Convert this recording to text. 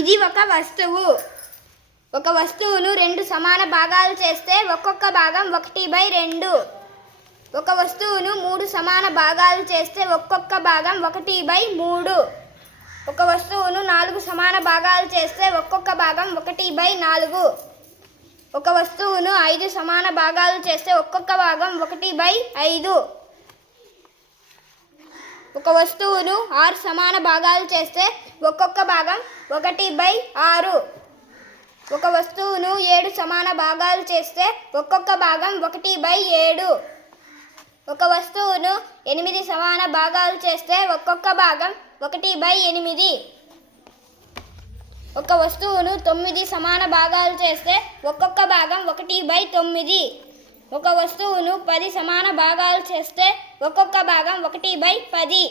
ఇది ఒక వస్తువు. ఒక వస్తువును 2 సమాన భాగాలు చేస్తే ఒక్కొక్క భాగం 1/2. ఒక వస్తువును 3 సమాన భాగాలు చేస్తే ఒక్కొక్క భాగం 1/3. ఒక వస్తువును 4 సమాన భాగాలు చేస్తే ఒక్కొక్క భాగం 1/4. ఒక వస్తువును 5 సమాన భాగాలు చేస్తే ఒక్కొక్క భాగం 1/5. ఒక వస్తువును 6 సమాన భాగాలు చేస్తే ఒక్కొక్క భాగం 1/6. ఒక వస్తువును 7 సమాన భాగాలు చేస్తే ఒక్కొక్క భాగం 1/7. ఒక వస్తువును 8 సమాన భాగాలు చేస్తే ఒక్కొక్క భాగం 1/8. ఒక వస్తువును 9 సమాన భాగాలు చేస్తే ఒక్కొక్క భాగం 1/9. ఒక వస్తువును 10 సమాన భాగాలు చేస్తే ఒక్కొక్క భాగం 1/10.